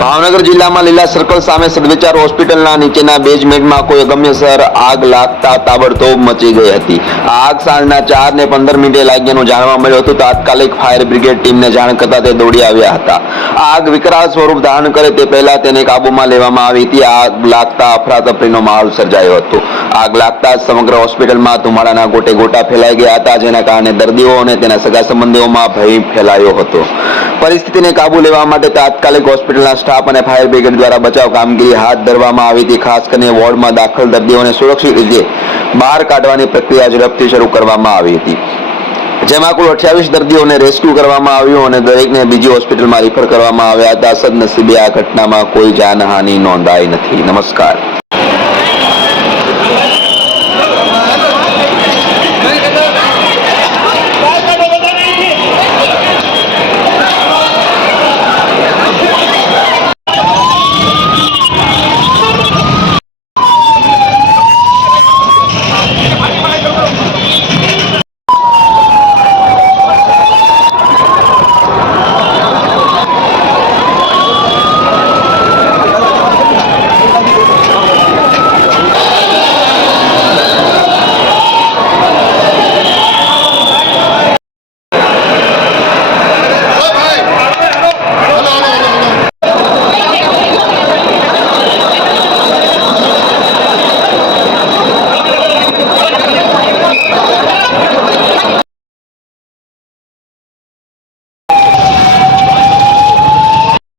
ભાવનગર જિલ્લામાં લીલા સર્કલ સામે સદવિચાર હોસ્પિટલના નીચેના બેઝમેન્ટમાં કોઈ અગમ્યસર આગ લાગતા તાબડતોબ મચી ગઈ હતી. આ આગ સાંજના 4:15 લાગ્યાનું જાણવા મળ્યું હતું. તાત્કાલિક ફાયર બ્રિગેડ ટીમને જાણ કરતા તે દોડી આવ્યા હતા. આગ વિકરાળ સ્વરૂપ ધારણ કરે તે પહેલા તેને કાબૂમાં લેવામાં આવી હતી. આગ લાગતા અફરાતફરીનો માહોલ સર્જાયો હતો. આગ લાગતા સમગ્ર હોસ્પિટલમાં ધુમાડાના ગોટે ગોટા ફેલાઈ ગયા હતા, જેના કારણે દર્દીઓ અને તેના સગા સંબંધીઓમાં ભય ફેલાયો હતો. પરિસ્થિતિને કાબુ લેવા માટે તાત્કાલિક હોસ્પિટલના સ્ટાફ અને ફાયર બ્રિગેડ દ્વારા બચાવ કામગીરી હાથ ધરવામાં આવી હતી. ખાસ કરીને વોર્ડમાં દાખલ દર્દીઓને સુરક્ષિત રીતે બહાર કાઢવાની પ્રક્રિયા ઝડપથી શરૂ કરવામાં આવી હતી, જેમાં કુલ 28 દર્દીઓને રેસ્ક્યુ કરવામાં આવ્યું અને દરેકને બીજી હોસ્પિટલમાં રિફર કરવામાં આવ્યા હતા. સદનસીબે આ ઘટનામાં કોઈ જાનહાનિ નોંધાઈ નથી. નમસ્કાર.